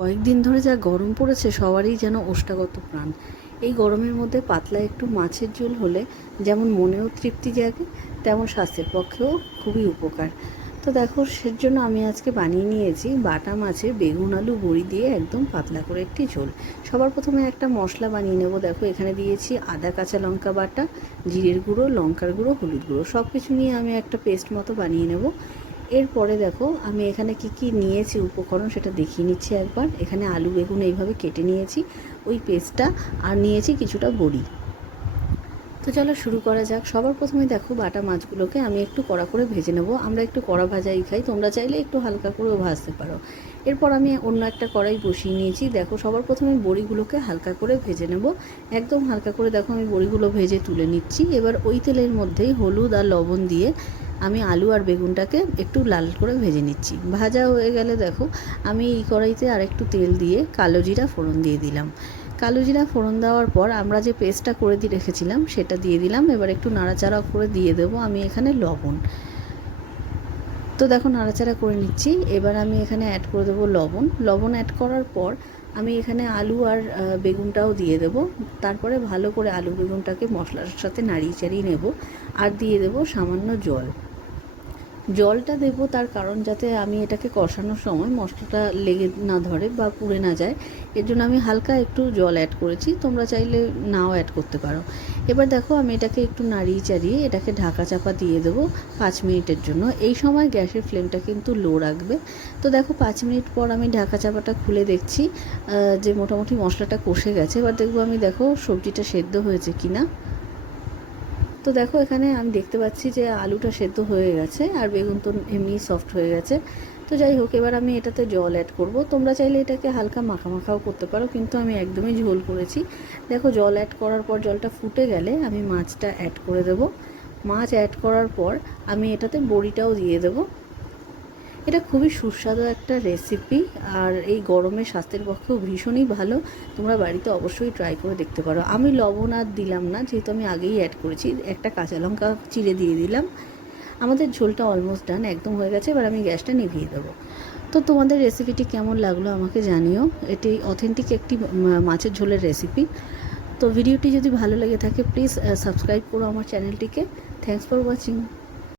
কয়েকদিন ধরে যা গরম পড়েছে, সবারই যেন ওষ্ঠাগত প্রাণ। এই গরমের মধ্যে পাতলা একটু মাছের ঝোল হলে যেমন মনেও তৃপ্তি জাগে, তেমন স্বাস্থ্যের পক্ষেও খুবই উপকার। তো দেখো সের জন্য আমি আজকে বানিয়ে নিয়েছি বাটা মাছের বেগুন আলু বড়ি দিয়ে একদম পাতলা করে একটি ঝোল। সবার প্রথমে একটা মশলা বানিয়ে নেব। দেখো, এখানে দিয়েছি আদা, কাঁচা লঙ্কা বাটা, জিরের গুঁড়ো, লঙ্কার গুঁড়ো, হলুদ গুঁড়ো। সব কিছু নিয়ে আমি একটা পেস্ট মতো বানিয়ে নেব। এরপরে দেখো, আমি এখানে কি কি নিয়েছি, উপকরণ সেটা দেখিয়ে নিচ্ছি একবার। এখানে আলু বেগুন এইভাবে কেটে নিয়েছি, ওই পেস্টটা, আর নিয়েছি কিছুটা বড়ি। তো চলো শুরু করা যাক। সবার প্রথমে দেখো বাটা মাছগুলোকে আমি একটু কড়া করে ভেজে নেব। আমরা একটু কড়া ভাজাই খাই, তোমরা চাইলে একটু হালকা করেও ভাজতে পারো। এরপর আমি অন্য একটা কড়াই বসিয়ে নিয়েছি। দেখো, সবার প্রথমে বড়িগুলোকে হালকা করে ভেজে নেব। একদম হালকা করে দেখো, আমি বড়িগুলো ভেজে তুলে নিচ্ছি। এবার ওই তেলের মধ্যেই হলুদ আর লবণ দিয়ে আমি আলু আর বেগুনটাকে একটু লাল করে ভেজে নিচ্ছি। ভাজা হয়ে গেলে দেখো, আমি এই কড়াইতে আর একটু তেল দিয়ে কালো জিরা ফোড়ন দিয়ে দিলাম। কালো জিরা ফোড়ন দেওয়ার পর আমরা যে পেস্টটা করে দিয়ে রেখেছিলাম, সেটা দিয়ে দিলাম। এবার একটু নাড়াচাড়া করে দিয়ে দেবো আমি এখানে লবণ। তো দেখো, নাড়াচাড়া করে নিচ্ছি। এবার আমি এখানে অ্যাড করে দেবো লবণ। লবণ অ্যাড করার পর আমি এখানে আলু আর বেগুনটাও দিয়ে দেব। তারপরে ভালো করে আলু বেগুনটাকে মশলার সাথে নাড়িয়ে চাড়িয়ে নেব। আর দিয়ে দেব সামান্য জল। জলটা দেব তার কারণ যাতে আমি এটাকে কষানোর সময় মশলাটা লেগে না ধরে বা পুড়ে না যায়। এর জন্য আমি হালকা একটু জল অ্যাড করেছি। তোমরা চাইলে নাও অ্যাড করতে পারো। এবার দেখো আমি এটাকে একটু নাড়িয়ে চাড়িয়ে এটাকে ঢাকা চাপা দিয়ে দেবো পাঁচ মিনিটের জন্য। এই সময় গ্যাসের ফ্লেমটা কিন্তু লো রাখবে। তো দেখো পাঁচ মিনিট পর আমি ঢাকা চাপাটা খুলে দেখছি যে মোটামুটি মশলাটা কষে গেছে। এবার দেখব আমি দেখো সবজিটা সেদ্ধ হয়েছে কি না তো দেখো, এখানে আমি দেখতে পাচ্ছি যে আলুটা সেদ্ধ হয়ে গেছে আর বেগুন তো এমনি সফট হয়ে গেছে। তো যাই হোক, এবার আমি এটাতে জল অ্যাড করব। তোমরা চাইলে এটাকে হালকা মাখা মাখাও করতে পারো, কিন্তু আমি একদমই ঝোল করেছি। দেখো, জল অ্যাড করার পর জলটা ফুটে গেলে আমি মাছটা অ্যাড করে দেব। মাছ অ্যাড করার পর আমি এটাতে বড়িটাও দিয়ে দেবো। এটা খুবই সুস্বাদু একটা রেসিপি আর এই গরমে স্বাস্থ্যের পক্ষেও ভীষণই ভালো। তোমরা বাড়িতে অবশ্যই ট্রাই করে দেখতে পারো। আমি লবণ আর দিলাম না, যেহেতু আমি আগেই অ্যাড করেছি। একটা কাঁচা লঙ্কা চিড়ে দিয়ে দিলাম। আমাদের ঝোলটা অলমোস্ট ডান একদম হয়ে গেছে। এবার আমি গ্যাসটা নিভিয়ে দেবো। তো তোমাদের রেসিপিটি কেমন লাগল আমাকে জানিও। এটি অথেন্টিক একটি মাছের ঝোলের রেসিপি তো ভিডিওটি যদি ভালো লেগে থাকে প্লিজ সাবস্ক্রাইব করো আমার চ্যানেলটিকে থ্যাংকস ফর ওয়াচিং